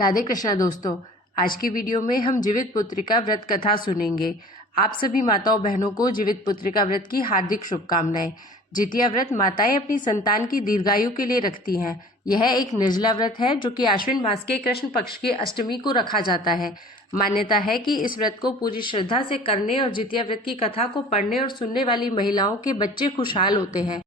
राधे कृष्णा दोस्तों, आज की वीडियो में हम जीवित पुत्रिका व्रत कथा सुनेंगे। आप सभी माताओं बहनों को जीवित पुत्रिका व्रत की हार्दिक शुभकामनाएं। जितिया व्रत माताएं अपनी संतान की दीर्घायु के लिए रखती हैं। यह एक निर्जला व्रत है जो कि आश्विन मास के कृष्ण पक्ष की अष्टमी को रखा जाता है। मान्यता है कि इस व्रत को पूरी श्रद्धा से करने और जितिया व्रत की कथा को पढ़ने और सुनने वाली महिलाओं के बच्चे खुशहाल होते हैं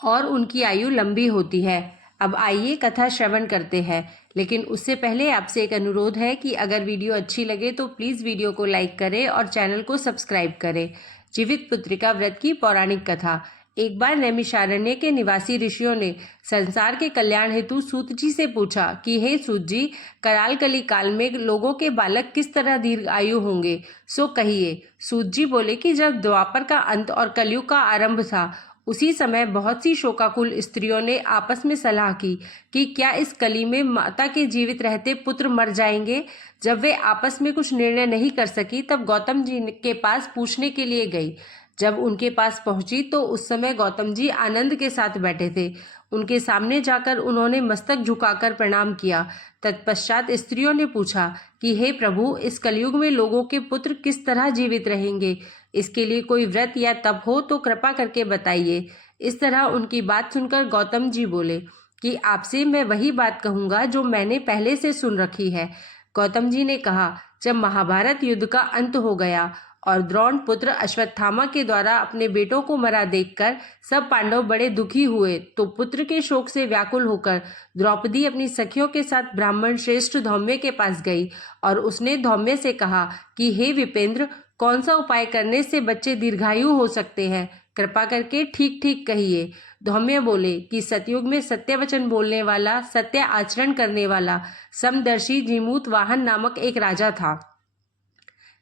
और उनकी आयु लंबी होती है। अब आइए कथा श्रवण करते हैं, लेकिन उससे पहले आपसे एक अनुरोध है कि अगर वीडियो अच्छी लगे तो प्लीज़ वीडियो को लाइक करें और चैनल को सब्सक्राइब करें। जीवित पुत्रिका व्रत की पौराणिक कथा। एक बार नैमिषारण्य के निवासी ऋषियों ने संसार के कल्याण हेतु सूत जी से पूछा कि हे सूत जी, कराल कली काल में लोगों के बालक किस तरह दीर्घ आयु होंगे, सो कहिए। सूत जी बोले कि जब द्वापर का अंत और कलयुग का आरंभ था, उसी समय बहुत सी शोकाकुल स्त्रियों ने आपस में सलाह की कि क्या इस कली में माता के जीवित रहते पुत्र मर जाएंगे। जब वे आपस में कुछ निर्णय नहीं कर सकी तब गौतम जी के पास पूछने के लिए गई। जब उनके पास पहुंची तो उस समय गौतम जी आनंद के साथ बैठे थे। उनके सामने जाकर उन्होंने मस्तक झुकाकर प्रणाम किया। तत्पश्चात स्त्रियों ने पूछा कि हे प्रभु, इस कलयुग में लोगों के पुत्र किस तरह जीवित रहेंगे। इसके लिए कोई व्रत या तप हो तो कृपा करके बताइए। इस तरह उनकी बात सुनकर गौतम जी बोले कि आपसे मैं वही बात कहूंगा जो मैंने पहले से सुन रखी है। गौतम जी ने कहा, जब महाभारत युद्ध का अंत हो गया और द्रोण पुत्र अश्वत्थामा के द्वारा अपने बेटों को मरा देखकर सब पांडव बड़े दुखी हुए तो पुत्र के शोक से व्याकुल होकर द्रौपदी अपनी सखियों के साथ ब्राह्मण श्रेष्ठ धौम्य के पास गई और उसने धौम्य से कहा कि हे विपेंद्र, कौन सा उपाय करने से बच्चे दीर्घायु हो सकते हैं, कृपा करके ठीक ठीक कहिए। धौम्य बोले कि सतयुग में सत्य वचन बोलने वाला, सत्य आचरण करने वाला समदर्शी जीमूत वाहन नामक एक राजा था।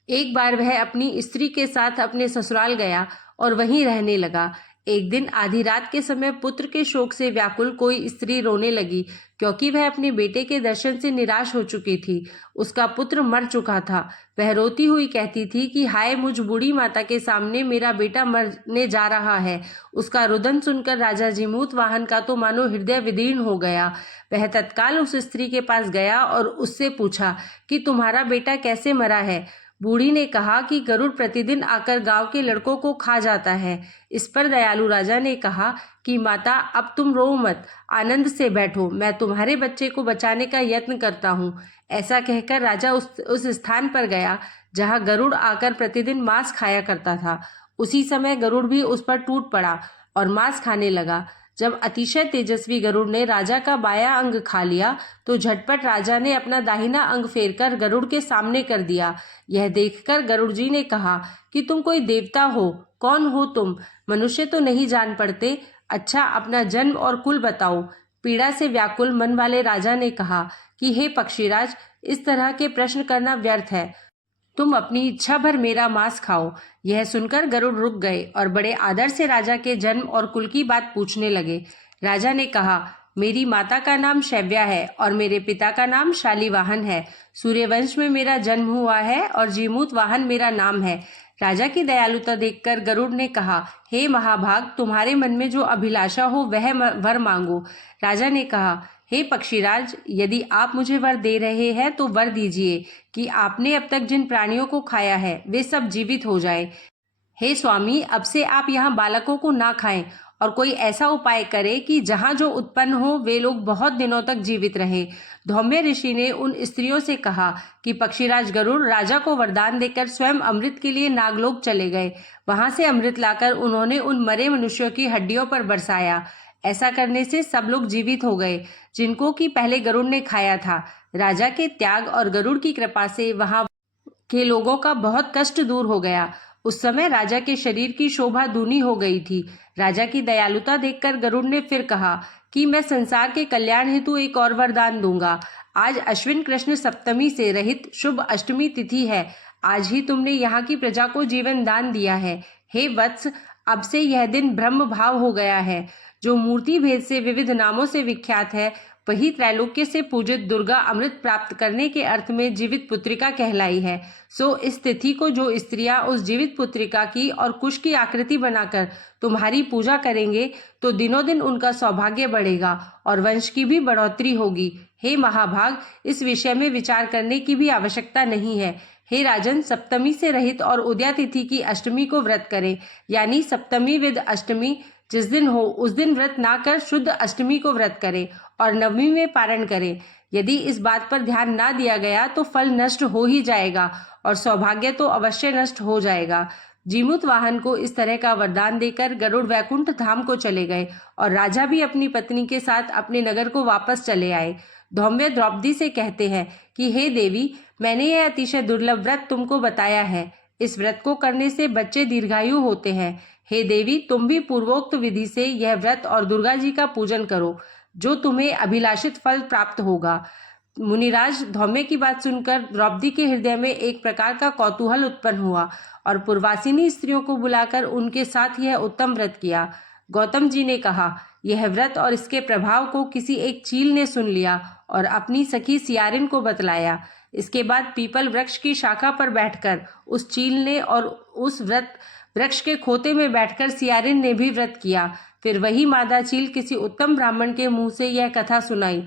एक बार वह अपनी स्त्री के साथ अपने ससुराल गया और वहीं रहने लगा। एक दिन आधी रात के समय पुत्र के शोक से व्याकुल कोई स्त्री रोने लगी, क्योंकि वह अपने बेटे के दर्शन से निराश हो चुकी थी। उसका पुत्र मर चुका था। वह रोती हुई कहती थी कि हाय, मुझ बूढ़ी माता के सामने मेरा बेटा मरने जा रहा है। उसका रुदन सुनकर राजा जीमूत वाहन का तो मानो हृदय विदीर्ण हो गया। वह तत्काल उस स्त्री के पास गया और उससे पूछा कि तुम्हारा बेटा कैसे मरा है। बूढ़ी ने कहा कि गरुड़ प्रतिदिन आकर गांव के लड़कों को खा जाता है। इस पर दयालु राजा ने कहा कि माता, अब तुम रो मत, आनंद से बैठो, मैं तुम्हारे बच्चे को बचाने का यत्न करता हूँ। ऐसा कहकर राजा उस स्थान पर गया जहाँ गरुड़ आकर प्रतिदिन मांस खाया करता था। उसी समय गरुड़ भी उस पर टूट पड़ा और मांस खाने लगा। जब अतिशय तेजस्वी गरुड़ ने राजा का बायां अंग खा लिया तो झटपट राजा ने अपना दाहिना अंग फेरकर गरुड़ के सामने कर दिया। यह देखकर गरुड़ जी ने कहा कि तुम कोई देवता हो, कौन हो तुम, मनुष्य तो नहीं जान पड़ते। अच्छा, अपना जन्म और कुल बताओ। पीड़ा से व्याकुल मन वाले राजा ने कहा कि हे पक्षीराज, इस तरह के प्रश्न करना व्यर्थ है, तुम अपनी इच्छा भर मेरा मांस खाओ। यह सुनकर गरुड़ रुक गए और बड़े आदर से राजा के जन्म और कुल की बात पूछने लगे। राजा ने कहा, मेरी माता का नाम शैव्या है और मेरे पिता का नाम शालीवाहन है। सूर्यवंश में मेरा जन्म हुआ है और जीमूत वाहन मेरा नाम है। राजा की दयालुता देखकर गरुड़ ने कहा, हे महाभाग, तुम्हारे मन में जो अभिलाषा हो वह वर मांगो। राजा ने कहा, हे पक्षीराज, यदि आप मुझे वर दे रहे हैं तो वर दीजिए कि आपने अब तक जिन प्राणियों को खाया है वे सब जीवित हो जाएं। हे स्वामी, अब से आप यहाँ बालकों को ना खाएं और कोई ऐसा उपाय करें कि जहाँ जो उत्पन्न हो वे लोग बहुत दिनों तक जीवित रहें। धौम्य ऋषि ने उन स्त्रियों से कहा कि पक्षीराज गरुड़ राजा को वरदान देकर स्वयं अमृत के लिए नागलोक चले गए। वहां से अमृत लाकर उन्होंने उन मरे मनुष्यों की हड्डियों पर बरसाया। ऐसा करने से सब लोग जीवित हो गए जिनको कि पहले गरुड़ ने खाया था। राजा के त्याग और गरुड़ की कृपा से वहां के लोगों का बहुत कष्ट दूर हो गया। उस समय राजा के शरीर की शोभा दूनी हो गई थी। राजा की दयालुता देखकर गरुड़ ने फिर कहा कि मैं संसार के कल्याण हेतु एक और वरदान दूंगा। आज अश्विन कृष्ण सप्तमी से रहित शुभ अष्टमी तिथि है। आज ही तुमने यहाँ की प्रजा को जीवन दान दिया है। हे वत्स, अब से यह दिन ब्रह्म भाव हो गया है। जो मूर्ति भेद से विविध नामों से विख्यात है वही त्रैलोक्य से पूजित दुर्गा अमृत प्राप्त करने के अर्थ में जीवित पुत्रिका कहलाई है। सो इस तिथि को जो स्त्रियां उस जीवित पुत्रिका की और कुश की आकृति बनाकर तुम्हारी पूजा करेंगे तो दिनों दिन उनका सौभाग्य बढ़ेगा और वंश की भी बढ़ोतरी होगी। हे महाभाग, इस विषय में विचार करने की भी आवश्यकता नहीं है। हे राजन, सप्तमी से रहित और उदया तिथि की अष्टमी को व्रत करें, यानी सप्तमी विद अष्टमी जिस दिन हो उस दिन व्रत ना कर शुद्ध अष्टमी को व्रत करें और नवमी में पारण करें। यदि इस बात पर ध्यान ना दिया गया तो फल नष्ट हो ही जाएगा और सौभाग्य तो अवश्य नष्ट हो जाएगा। जीमूत वाहन को इस तरह का वरदान देकर गरुड़ वैकुंठ धाम को चले गए और राजा भी अपनी पत्नी के साथ अपने नगर को वापस चले आए। धौम्य द्रौपदी से कहते हैं कि हे देवी, मैंने यह अतिशय दुर्लभ व्रत तुमको बताया है। इस व्रत को करने से बच्चे दीर्घायु होते हैं। हे देवी, तुम भी पूर्वोक्त विधि से यह व्रत और दुर्गा जी का पूजन करो, जो तुम्हें अभिलाषित फल प्राप्त होगा। मुनिराज, धौम्य की बात सुनकर द्रौपदी के हृदय में एक प्रकार का कौतूहल उत्पन्न हुआ और पूर्वासिनी स्त्रियों को बुलाकर उनके साथ यह उत्तम व्रत किया। गौतम जी ने कहा, यह व्रत और इसके प्रभाव को किसी एक चील ने सुन लिया और अपनी सखी सियारिन को बतलाया। इसके बाद पीपल वृक्ष की शाखा पर बैठकर उस चील ने और उस व्रत वृक्ष के खोते में बैठकर सियारिन ने भी व्रत किया। फिर वही मादा चील किसी उत्तम ब्राह्मण के मुंह से यह कथा सुनाई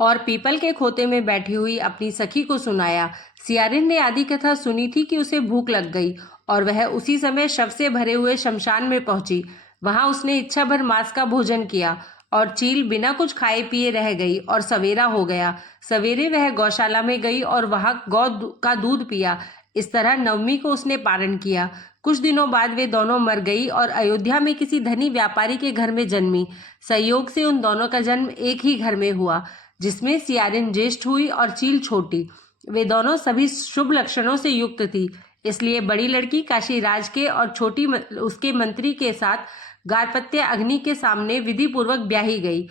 और पीपल के खोते में बैठी हुई अपनी सखी को सुनाया। सियारिन ने आदि कथा सुनी थी कि उसे भूख लग गई और वह उसी समय शव से भरे हुए शमशान में पहुंची। वहां उसने इच्छा भर मांस का भोजन किया और चील बिना कुछ खाए पिए रह गई और सवेरा हो गया। सवेरे वह गौशाला में गई और वहां गौ का दूध पिया। इस तरह नवमी को उसने पारण किया। कुछ दिनों बाद वे दोनों मर गई और अयोध्या में किसी धनी व्यापारी के घर में जन्मी। संयोग से उन दोनों का जन्म एक ही घर में हुआ, जिसमें सियारिन ज्येष्ठ हुई और चील छोटी। वे दोनों सभी शुभ लक्षणों से युक्त थी, इसलिए बड़ी लड़की काशी राज के और छोटी उसके मंत्री के साथ गारपत्य अग्नि के सामने विधि पूर्वक ब्याही गई।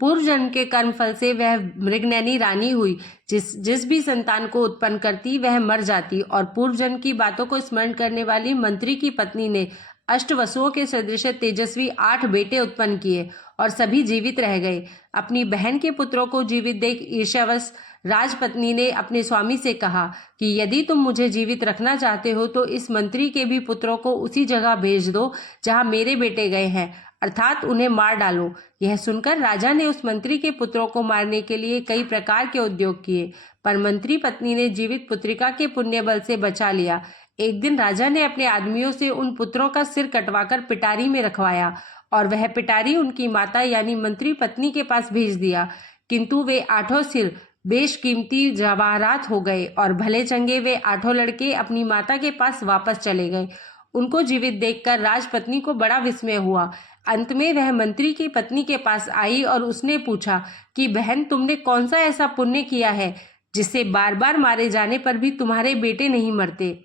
पूर्व जन्म के कर्म फल से वह मृगनयनी रानी हुई। जिस भी संतान को उत्पन्न करती वह मर जाती और पूर्व जन्म की बातों को स्मरण करने वाली मंत्री की पत्नी ने अष्टवसुओं के सदृश तेजस्वी 8 बेटे उत्पन्न किए और सभी जीवित रह गए। अपनी बहन के पुत्रों को जीवित देख ईर्ष्यावश राजपत्नी ने अपने स्वामी से कहा कि यदि तुम मुझे जीवित रखना चाहते हो तो इस मंत्री के भी पुत्रों को उसी जगह भेज दो जहां मेरे बेटे गए हैं, अर्थात उन्हें मार डालो। यह सुनकर राजा ने उस मंत्री के पुत्रों को मारने के लिए कई प्रकार के उद्योग किए, पर मंत्री पत्नी ने जीवित पुत्रिका के पुण्य बल से बचा लिया। एक दिन राजा ने अपने आदमियों से उन पुत्रों का सिर कटवाकर पिटारी में रखवाया और वह पिटारी उनकी माता यानी मंत्री पत्नी के पास भेज दिया, किंतु वे 8 सिर बेशकीमती जवाहरात हो गए और भले चंगे वे 8 लड़के अपनी माता के पास वापस चले गए। उनको जीवित देखकर राजपत्नी को बड़ा विस्मय हुआ। अंत में वह मंत्री की पत्नी के पास आई और उसने पूछा कि बहन, तुमने कौन सा ऐसा पुण्य किया है जिससे बार बार मारे जाने पर भी तुम्हारे बेटे नहीं मरते।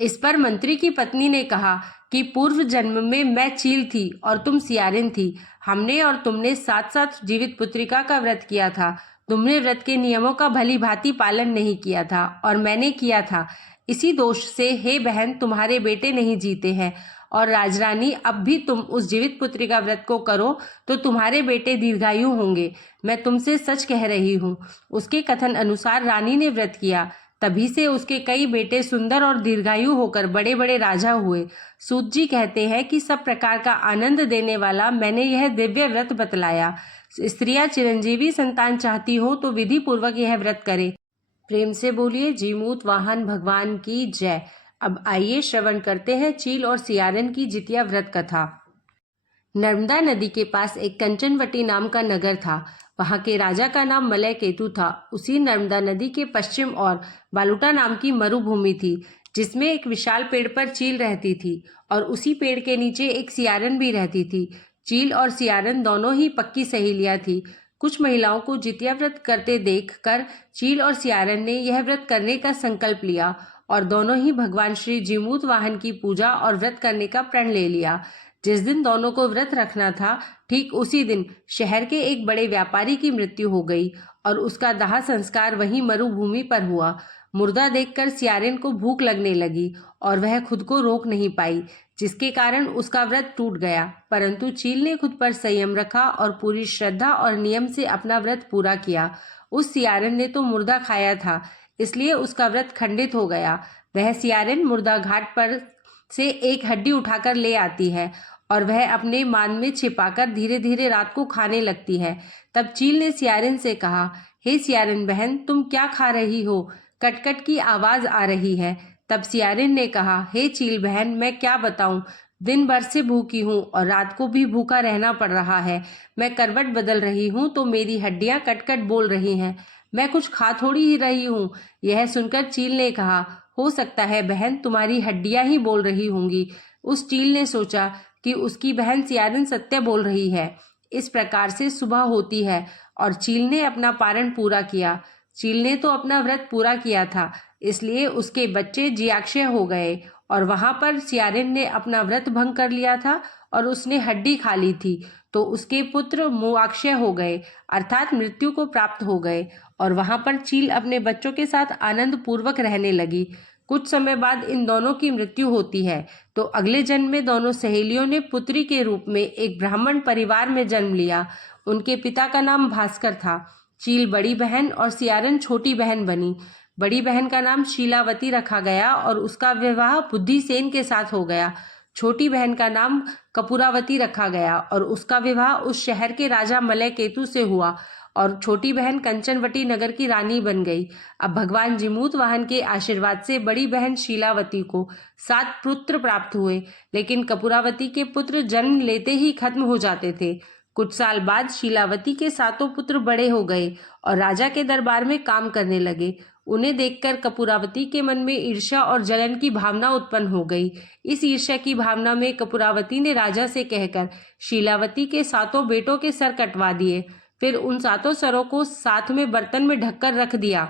इस पर मंत्री की पत्नी ने कहा कि पूर्व जन्म में मैं चील थी और तुम सियारिन थी। हमने और तुमने साथ साथ जीवित पुत्रिका का व्रत किया था। तुमने व्रत के नियमों का भली भांति पालन नहीं किया था और मैंने किया था। इसी दोष से हे बहन, तुम्हारे बेटे नहीं जीते हैं और राजरानी, अब भी तुम उस जीवित पुत्री का व्रत को करो तो तुम्हारे बेटे दीर्घायु होंगे। मैं तुमसे सच कह रही हूँ। उसके कथन अनुसार रानी ने व्रत किया, तभी से उसके कई बेटे सुंदर और दीर्घायु होकर बड़े बड़े राजा हुए। सूत जी कहते हैं कि सब प्रकार का आनंद देने वाला मैंने यह दिव्य व्रत बतलाया। स्त्रियां चिरंजीवी संतान चाहती हो तो विधि पूर्वक यह व्रत करे। प्रेम से बोलिए जीमूत वाहन भगवान की जय। अब आइए श्रवण करते हैं चील और सियारन की जितिया व्रत कथा। नर्मदा नदी के पास एक कंचनवटी नाम का नगर था। वहां के राजा का नाम मलय केतु था। उसी नर्मदा नदी के पश्चिम और बालूटा नाम की मरुभूमि थी, जिसमें एक विशाल पेड़ पर चील रहती थी और उसी पेड़ के नीचे एक सियारन भी रहती थी। चील और सियारन दोनों ही पक्की सहेलियां थी। कुछ महिलाओं को जितिया व्रत करते देखकर चील और सियारन ने यह व्रत करने का संकल्प लिया और दोनों ही भगवान श्री जीमूत वाहन की पूजा और व्रत करने का प्रण ले लिया। जिस दिन दोनों को व्रत रखना था, ठीक उसी दिन शहर के एक बड़े व्यापारी की मृत्यु हो गई और उसका दाह संस्कार वहीं मरुभूमि पर हुआ। मुर्दा देखकर सियारिन को भूख लगने लगी और वह खुद को रोक नहीं पाई, जिसके कारण उसका व्रत टूट गया। परंतु चील ने खुद पर संयम रखा और पूरी श्रद्धा और नियम से अपना व्रत पूरा किया। उस सियारिन ने तो मुर्दा खाया था, इसलिए उसका व्रत खंडित हो गया। वह सियारिन मुर्दा घाट पर से एक हड्डी उठाकर ले आती है और वह अपने मान में छिपाकर धीरे धीरे रात को खाने लगती है। तब चील ने सियारिन से कहा, हे सियारिन बहन, तुम क्या खा रही हो? कटकट की आवाज आ रही है। तब सियारिन ने कहा, हे चील बहन, मैं क्या बताऊं, दिन भर से भूखी हूँ और रात को भी भूखा रहना पड़ रहा है। मैं करवट बदल रही हूँ तो मेरी हड्डियां कटकट बोल रही हैं। मैं कुछ खा थोड़ी ही रही हूँ। यह सुनकर चील ने कहा, हो सकता है बहन, तुम्हारी हड्डियां ही बोल रही होंगी। उस चील ने सोचा कि उसकी बहन सियारिन सत्य बोल रही है। इस प्रकार से सुबह होती है और चील ने अपना पारण पूरा किया। चील ने तो अपना व्रत पूरा किया था, इसलिए उसके बच्चे जियाक्षय हो गए और वहां पर सियारिन ने अपना व्रत भंग कर लिया था और उसने हड्डी खा ली थी, तो उसके पुत्र मुआक्षय हो गए, अर्थात मृत्यु को प्राप्त हो गए। और वहां पर चील अपने बच्चों के साथ आनंद पूर्वक रहने लगी। कुछ समय बाद इन दोनों की मृत्यु होती है, तो अगले जन्म में दोनों सहेलियों ने पुत्री के रूप में एक ब्राह्मण परिवार में जन्म लिया। उनके पिता का नाम भास्कर था। चील बड़ी बहन और सियारिन छोटी बहन बनी। बड़ी बहन का नाम शीलावती रखा गया और उसका विवाह बुद्धिसेन के साथ हो गया। छोटी बहन का नाम कपूरावती रखा गया और उसका विवाह उस शहर के राजा मलय केतु से हुआ और छोटी बहन कंचनवटी नगर की रानी बन गई। अब भगवान जिमूत वाहन के आशीर्वाद से बड़ी बहन शीलावती को 7 पुत्र प्राप्त हुए, लेकिन कपूरावती के पुत्र जन्म लेते ही खत्म हो जाते थे। कुछ साल बाद शीलावती के 7 पुत्र बड़े हो गए और राजा के दरबार में काम करने लगे। उन्हें देखकर कपूरावती के मन में ईर्ष्या और जलन की भावना उत्पन्न हो गई। इस ईर्ष्या की भावना में कपूरावती ने राजा से कहकर शीलावती के 7 बेटों के सर कटवा दिए। फिर उन 7 सरों को साथ में बर्तन में ढककर रख दिया।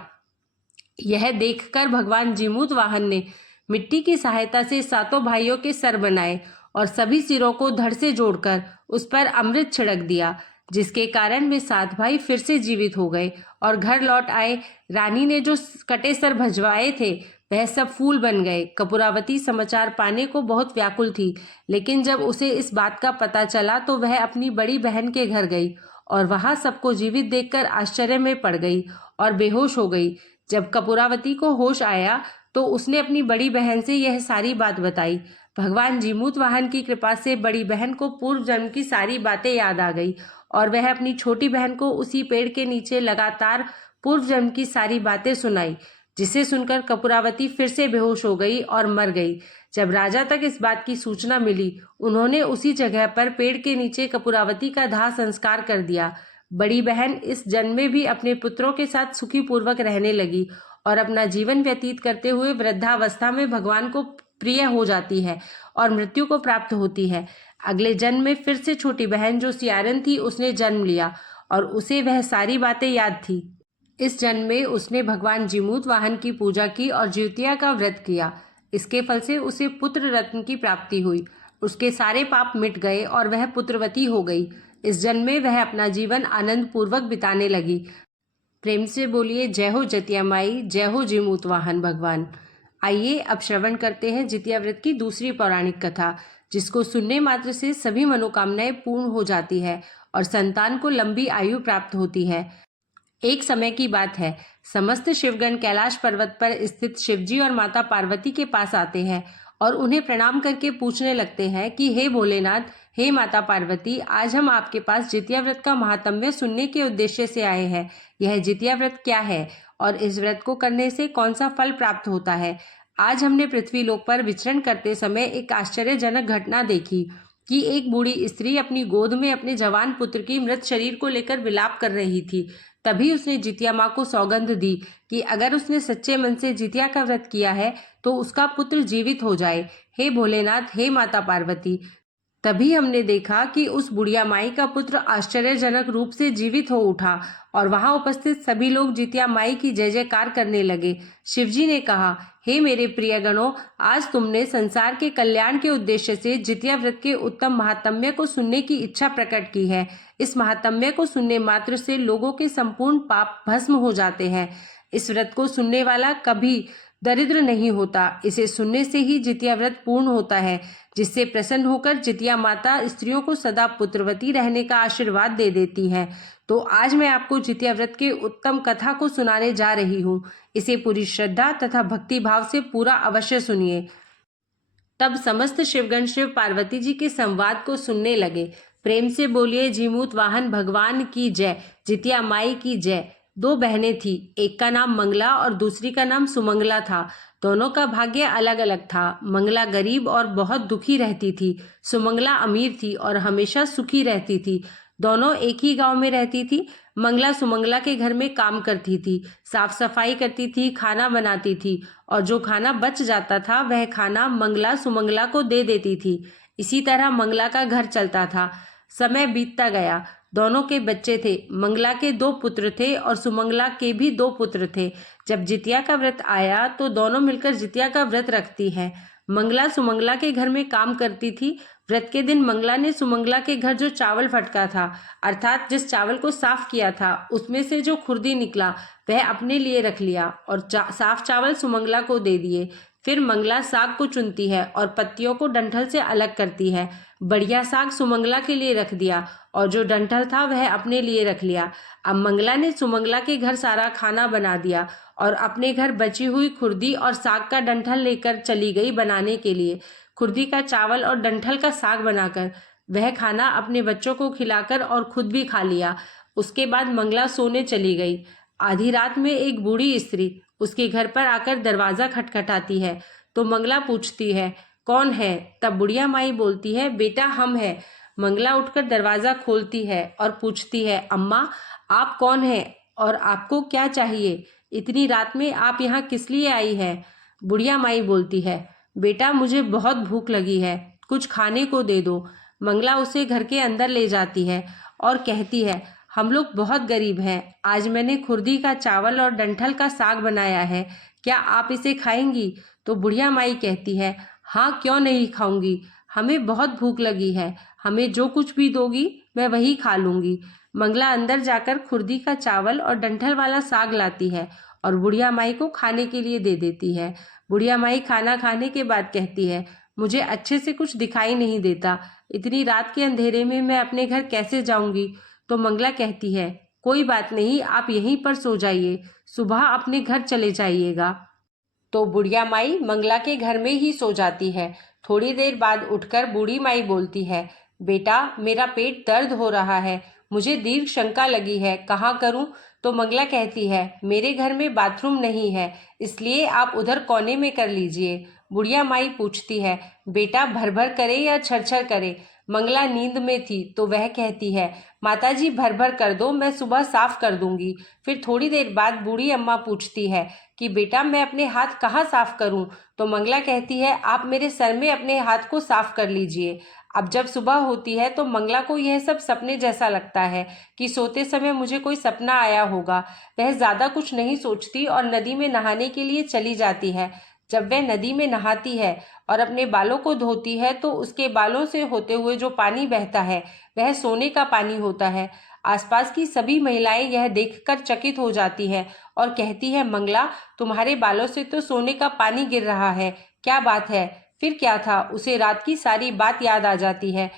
यह देखकर भगवान जिमूत वाहन ने मिट्टी की सहायता से 7 भाइयों के सर बनाए और सभी सिरों को धड़ से जोड़कर उस पर अमृत छिड़क दिया, जिसके कारण वे 7 भाई फिर से जीवित हो गए और घर लौट आए। रानी ने जो कटे सर भजवाए थे वह सब फूल बन गए। कपूरावती समाचार पाने को बहुत व्याकुल थी, लेकिन जब उसे इस बात का पता चला तो वह अपनी बड़ी बहन के घर गई और वहां सबको जीवित देखकर आश्चर्य में पड़ गई और बेहोश हो गई। जब कपूरावती को होश आया तो उसने अपनी बड़ी बहन से यह सारी बात बताई। भगवान जिमूत वाहन की कृपा से बड़ी बहन को पूर्व जन्म की सारी बातें याद आ गई और वह अपनी छोटी बहन को उसी पेड़ के नीचे लगातार पूर्व जन्म की सारी बातें सुनाई, जिसे सुनकर कपूरावती फिर से बेहोश हो गई और मर गई। जब राजा तक इस बात की सूचना मिली, उन्होंने उसी जगह पर पेड़ के नीचे कपूरावती का दाह संस्कार कर दिया। बड़ी बहन इस जन्म में भी अपने पुत्रों के साथ सुखी पूर्वक रहने लगी और अपना जीवन व्यतीत करते हुए वृद्धावस्था में भगवान को प्रिय हो जाती है और मृत्यु को प्राप्त होती है। अगले जन्म में फिर से छोटी बहन जो सियारिन थी उसने जन्म लिया और उसे वह सारी बातें याद थी। इस जन्म में उसने भगवान जिमूत वाहन की पूजा की और ज्योतिया का व्रत किया। इसके फल से उसे पुत्र रत्न की प्राप्ति हुई। उसके सारे पाप मिट गए और वह पुत्रवती हो गई। इस जन्म में वह अपना जीवन आनंद पूर्वक बिताने लगी। प्रेम से बोलिए जय हो जतिया माई, जय हो जिमूत वाहन भगवान। आइए अब श्रवण करते हैं जितिया व्रत की दूसरी पौराणिक कथा, जिसको सुनने मात्र से सभी मनोकामनाएं पूर्ण हो जाती है और संतान को लंबी आयु प्राप्त होती है। एक समय की बात है, समस्त शिवगण कैलाश पर्वत पर स्थित शिवजी और माता पार्वती के पास आते हैं और उन्हें प्रणाम करके पूछने लगते हैं कि हे भोलेनाथ, हे माता पार्वती, आज हम आपके पास जितिया व्रत का महात्म्य सुनने के उद्देश्य से आए हैं। यह जितिया व्रत क्या है और इस व्रत को करने से कौन सा फल प्राप्त होता है? आज हमने पृथ्वी लोक पर विचरण करते समय एक आश्चर्यजनक घटना देखी कि एक बूढ़ी स्त्री अपनी गोद में अपने जवान पुत्र की मृत शरीर को लेकर विलाप कर रही थी। तभी उसने जितिया माँ को सौगंध दी कि अगर उसने सच्चे मन से जितिया का व्रत किया है तो उसका पुत्र जीवित हो जाए। हे भोलेनाथ, हे माता पार्वती, तभी हमने देखा कि उस बुढ़िया माई का पुत्र आश्चर्यजनक रूप से जीवित हो उठा और वहां उपस्थित सभी लोग जितिया माई की जय जयकार करने लगे। शिवजी ने कहा, हे मेरे प्रियगणों, आज तुमने संसार के कल्याण के उद्देश्य से जितिया व्रत के उत्तम महात्म्य को सुनने की इच्छा प्रकट की है। इस महात्म्य को सुनने मात्र से लोगों के संपूर्ण पाप भस्म हो जाते हैं। इस व्रत को सुनने वाला कभी दरिद्र नहीं होता। इसे सुनने से ही जितिया व्रत पूर्ण होता है, जिससे प्रसन्न होकर जितिया माता स्त्रियों को सदा पुत्रवती रहने का आशीर्वाद दे देती है। तो आज मैं आपको जितिया व्रत के उत्तम कथा को सुनाने जा रही हूँ। इसे पूरी श्रद्धा तथा भक्ति भाव से पूरा अवश्य सुनिए। तब समस्त शिवगण शिव पार्वती जी के संवाद को सुनने लगे। प्रेम से बोलिए, जीमूत वाहन भगवान की जय, जितिया माई की जय। दो बहनें थी, एक का नाम मंगला और दूसरी का नाम सुमंगला था। दोनों का भाग्य अलग अलग था। मंगला गरीब और बहुत दुखी रहती थी। सुमंगला अमीर थी और हमेशा सुखी रहती थी। दोनों एक ही गांव में रहती थी। मंगला सुमंगला के घर में काम करती थी, साफ सफाई करती थी, खाना बनाती थी और जो खाना बच जाता था वह खाना मंगला सुमंगला को दे देती थी। इसी तरह मंगला का घर चलता था। समय बीतता गया। दोनों के बच्चे थे। मंगला के 2 पुत्र थे और सुमंगला के भी 2 पुत्र थे। जब जितिया का व्रत आया तो दोनों मिलकर जितिया का व्रत रखती हैं। मंगला सुमंगला के घर में काम करती थी। व्रत के दिन मंगला ने सुमंगला के घर जो चावल फटका था, अर्थात जिस चावल को साफ किया था, उसमें से जो खुर्दी निकला वह अपने लिए रख लिया और साफ चावल सुमंगला को दे दिए। फिर मंगला साग को चुनती है और पत्तियों को डंठल से अलग करती है। बढ़िया साग सुमंगला के लिए रख दिया और जो डंठल था वह अपने लिए रख लिया। अब मंगला ने सुमंगला के घर सारा खाना बना दिया और अपने घर बची हुई खुर्दी और साग का डंठल लेकर चली गई बनाने के लिए। खुर्दी का चावल और डंठल का साग बनाकर वह खाना अपने बच्चों को खिलाकर और खुद भी खा लिया। उसके बाद मंगला सोने चली गई। आधी रात में एक बूढ़ी स्त्री उसके घर पर आकर दरवाजा खटखटाती है तो मंगला पूछती है, कौन है? तब बुढ़िया माई बोलती है, बेटा हम हैं। मंगला उठकर दरवाजा खोलती है और पूछती है, अम्मा आप कौन हैं और आपको क्या चाहिए? इतनी रात में आप यहाँ किस लिए आई है? बुढ़िया माई बोलती है, बेटा मुझे बहुत भूख लगी है, कुछ खाने को दे दो। मंगला उसे घर के अंदर ले जाती है और कहती है, हम लोग बहुत गरीब हैं। आज मैंने खुर्दी का चावल और डंठल का साग बनाया है, क्या आप इसे खाएंगी? तो बुढ़िया माई कहती है, हाँ क्यों नहीं खाऊंगी, हमें बहुत भूख लगी है, हमें जो कुछ भी दोगी मैं वही खा लूंगी। मंगला अंदर जाकर खुर्दी का चावल और डंठल वाला साग लाती है और बुढ़िया माई को खाने के लिए दे देती है। बुढ़िया माई खाना खाने के बाद कहती है, मुझे अच्छे से कुछ दिखाई नहीं देता, इतनी रात के अंधेरे में मैं अपने घर कैसे जाऊंगी? तो मंगला कहती है, कोई बात नहीं, आप यहीं पर सो जाइए, सुबह अपने घर चले जाइएगा। तो बुढ़िया माई मंगला के घर में ही सो जाती है। थोड़ी देर बाद उठकर बूढ़ी माई बोलती है, बेटा मेरा पेट दर्द हो रहा है, मुझे दीर्घ शंका लगी है, कहाँ करूं? तो मंगला कहती है, मेरे घर में बाथरूम नहीं है, इसलिए आप उधर कोने में कर लीजिए। बुढ़िया माई पूछती है, बेटा भर भर करे या छरछर करे? मंगला नींद में थी तो वह कहती है, माताजी भर भर कर दो, मैं सुबह साफ कर दूंगी। फिर थोड़ी देर बाद बूढ़ी अम्मा पूछती है कि बेटा मैं अपने हाथ कहाँ साफ करूं? तो मंगला कहती है, आप मेरे सर में अपने हाथ को साफ कर लीजिए। अब जब सुबह होती है तो मंगला को यह सब सपने जैसा लगता है कि सोते समय मुझे कोई सपना आया होगा। वह ज्यादा कुछ नहीं सोचती और नदी में नहाने के लिए चली जाती है। जब वह नदी में नहाती है और अपने बालों को धोती है तो उसके बालों से होते हुए जो पानी बहता है वह सोने का पानी होता है। आसपास की सभी महिलाएं यह देखकर चकित हो जाती हैं और कहती है, मंगला तुम्हारे बालों से तो सोने का पानी गिर रहा है, क्या बात है? फिर क्या था? उसे रात की सारी बात याद आ जाती है।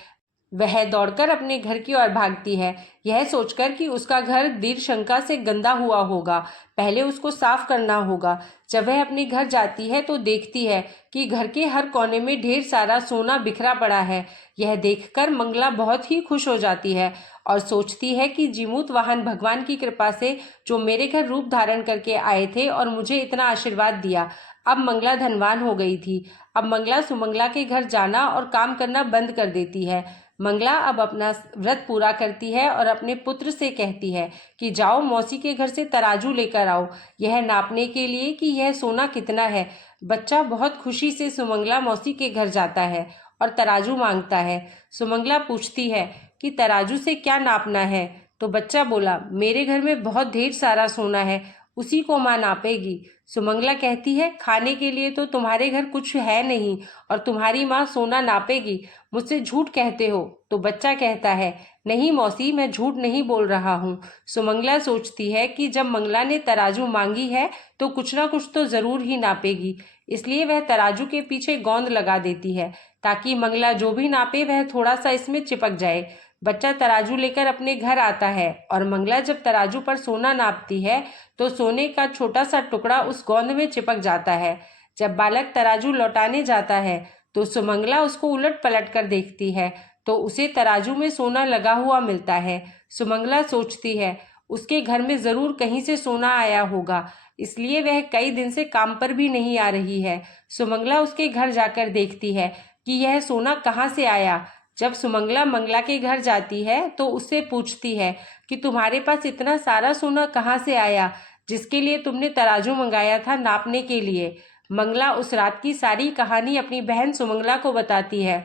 वह दौड़कर अपने घर की ओर भागती है, यह सोचकर कि उसका घर दीर्घ शंका से गंदा हुआ होगा, पहले उसको साफ करना होगा। जब वह अपने घर जाती है तो देखती है कि घर के हर कोने में ढेर सारा सोना बिखरा पड़ा है। यह देखकर मंगला बहुत ही खुश हो जाती है और सोचती है कि जीमूत वाहन भगवान की कृपा से जो मेरे घर रूप धारण करके आए थे और मुझे इतना आशीर्वाद दिया, अब मंगला धनवान हो गई थी। अब मंगला सुमंगला के घर जाना और काम करना बंद कर देती है। मंगला अब अपना व्रत पूरा करती है और अपने पुत्र से कहती है कि जाओ मौसी के घर से तराजू लेकर आओ, यह नापने के लिए कि यह सोना कितना है। बच्चा बहुत खुशी से सुमंगला मौसी के घर जाता है और तराजू मांगता है। सुमंगला पूछती है कि तराजू से क्या नापना है? तो बच्चा बोला, मेरे घर में बहुत ढेर सारा सोना है, उसी को माँ नापेगी। सुमंगला कहती है, खाने के लिए तो तुम्हारे घर कुछ है नहीं और तुम्हारी माँ सोना नापेगी, मुझसे झूठ कहते हो। तो बच्चा कहता है, नहीं मौसी, मैं झूठ नहीं बोल रहा हूँ। सुमंगला सोचती है कि जब मंगला ने तराजू मांगी है तो कुछ ना कुछ तो जरूर ही नापेगी, इसलिए वह तराजू के पीछे गोंद लगा देती है ताकि मंगला जो भी नापे वह थोड़ा सा इसमें चिपक जाए। बच्चा तराजू लेकर अपने घर आता है और मंगला जब तराजू पर सोना नापती है तो सोने का छोटा सा टुकड़ा उस गोंद में चिपक जाता है। जब बालक तराजू लौटाने जाता है तो सुमंगला उसको उलट पलट कर देखती है तो उसे तराजू में सोना लगा हुआ मिलता है। सुमंगला सोचती है उसके घर में जरूर कहीं से सोना आया होगा, इसलिए वह कई दिन से काम पर भी नहीं आ रही है। सुमंगला उसके घर जाकर देखती है कि यह सोना कहाँ से आया। जब सुमंगला मंगला के घर जाती है तो उससे पूछती है कि तुम्हारे पास इतना सारा सोना कहाँ से आया जिसके लिए तुमने तराजू मंगाया था नापने के लिए। मंगला उस रात की सारी कहानी अपनी बहन सुमंगला को बताती है।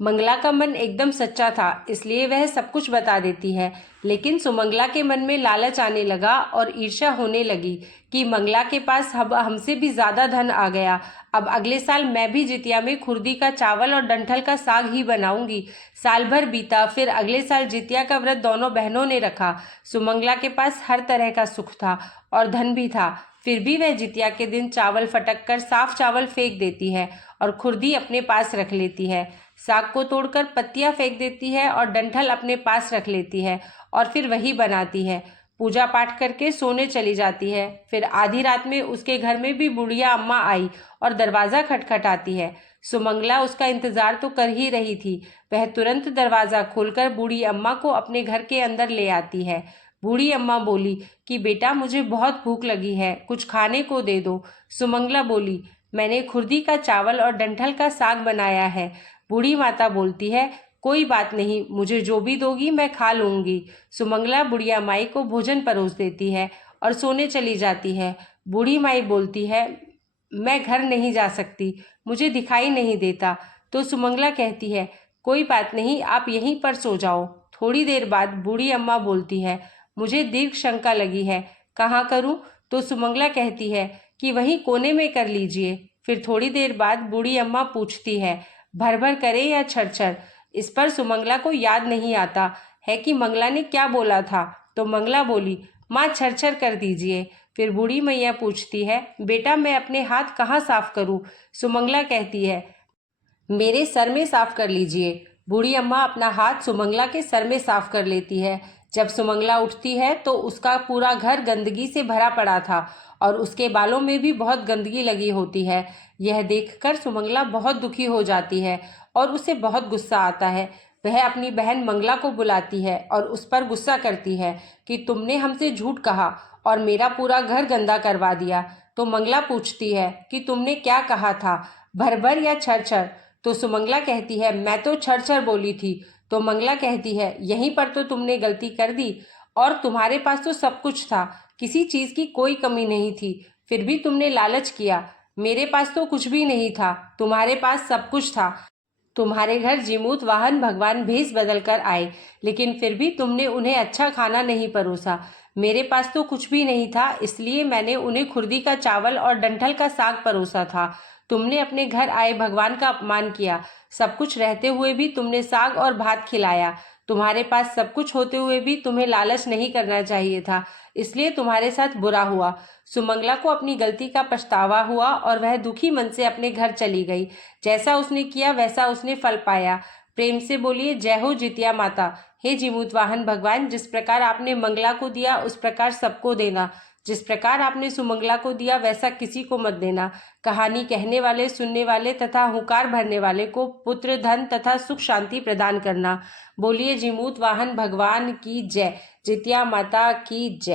मंगला का मन एकदम सच्चा था, इसलिए वह सब कुछ बता देती है, लेकिन सुमंगला के मन में लालच आने लगा और ईर्ष्या होने लगी कि मंगला के पास अब हमसे भी ज्यादा धन आ गया। अब अगले साल मैं भी जितिया में खुर्दी का चावल और डंठल का साग ही बनाऊंगी। साल भर बीता, फिर अगले साल जितिया का व्रत दोनों बहनों ने रखा। सुमंगला के पास हर तरह का सुख था और धन भी था, फिर भी वह जितिया के दिन चावल फटक कर साफ चावल फेंक देती है और खुर्दी अपने पास रख लेती है। साग को तोड़कर पत्तियां फेंक देती है और डंठल अपने पास रख लेती है और फिर वही बनाती है। पूजा पाठ करके सोने चली जाती है। फिर आधी रात में उसके घर में भी बुढ़िया अम्मा आई और दरवाज़ा खटखटाती है। सुमंगला उसका इंतजार तो कर ही रही थी। वह तुरंत दरवाज़ा खोलकर बूढ़ी अम्मा को अपने घर के अंदर ले आती है। बूढ़ी अम्मा बोली कि बेटा, मुझे बहुत भूख लगी है, कुछ खाने को दे दो। सुमंगला बोली, मैंने खुर्दी का चावल और डंठल का साग बनाया है। बूढ़ी माता बोलती है, कोई बात नहीं, मुझे जो भी दोगी मैं खा लूंगी। सुमंगला बुढ़िया माई को भोजन परोस देती है और सोने चली जाती है। बूढ़ी माई बोलती है, मैं घर नहीं जा सकती, मुझे दिखाई नहीं देता। तो सुमंगला कहती है, कोई बात नहीं, आप यहीं पर सो जाओ। थोड़ी देर बाद बूढ़ी अम्मा बोलती है, मुझे दीर्घ शंका लगी है, कहाँ करूं? तो सुमंगला कहती है कि वहीं कोने में कर लीजिए। फिर थोड़ी देर बाद बूढ़ी अम्मा पूछती है, भर भर करे या छर? इस पर सुमंगला को याद नहीं आता है कि मंगला ने क्या बोला था। तो मंगला बोली, माँ छर कर दीजिए। फिर बूढ़ी मैया पूछती है, बेटा मैं अपने हाथ कहाँ साफ करूँ? सुमंगला कहती है, मेरे सर में साफ कर लीजिए। बूढ़ी अम्मा अपना हाथ सुमंगला के सर में साफ कर लेती है। जब सुमंगला उठती है तो उसका पूरा घर गंदगी से भरा पड़ा था और उसके बालों में भी बहुत गंदगी लगी होती है। यह देखकर सुमंगला बहुत दुखी हो जाती है और उसे बहुत गुस्सा आता है। वह अपनी बहन मंगला को बुलाती है और उस पर गुस्सा करती है कि तुमने हमसे झूठ कहा और मेरा पूरा घर गंदा करवा दिया। तो मंगला पूछती है कि तुमने क्या कहा था, भर भर या छर? तो सुमंगला कहती है, मैं तो छर बोली थी। तो मंगला कहती है, यहीं पर तो तुमने गलती कर दी, और तुम्हारे पास तो सब कुछ था, किसी चीज की कोई कमी नहीं थी, फिर भी तुमने लालच किया। मेरे पास तो कुछ भी नहीं था, तुम्हारे पास सब कुछ था। तुम्हारे घर जीमूत वाहन भगवान भेष बदल कर आए, लेकिन फिर भी तुमने उन्हें अच्छा खाना नहीं परोसा। मेरे पास तो कुछ भी नहीं था, इसलिए मैंने उन्हें खुर्दी का चावल और डंठल का साग परोसा था। तुमने अपने घर आए भगवान का अपमान किया। सब कुछ रहते हुए भी तुमने साग और भात खिलाया। तुम्हारे पास सब कुछ होते हुए भी तुम्हें लालच नहीं करना चाहिए था, इसलिए तुम्हारे साथ बुरा हुआ। सुमंगला को अपनी गलती का पछतावा हुआ और वह दुखी मन से अपने घर चली गई। जैसा उसने किया वैसा उसने फल पाया। प्रेम से बोलिए, जय हो जितिया माता। हे जीमूत वाहन भगवान, जिस प्रकार आपने मंगला को दिया उस प्रकार सबको देना। जिस प्रकार आपने सुमंगला को दिया वैसा किसी को मत देना। कहानी कहने वाले, सुनने वाले तथा हुंकार भरने वाले को पुत्र, धन तथा सुख शांति प्रदान करना। बोलिए जीमूत वाहन भगवान की जय। जितिया माता की जय।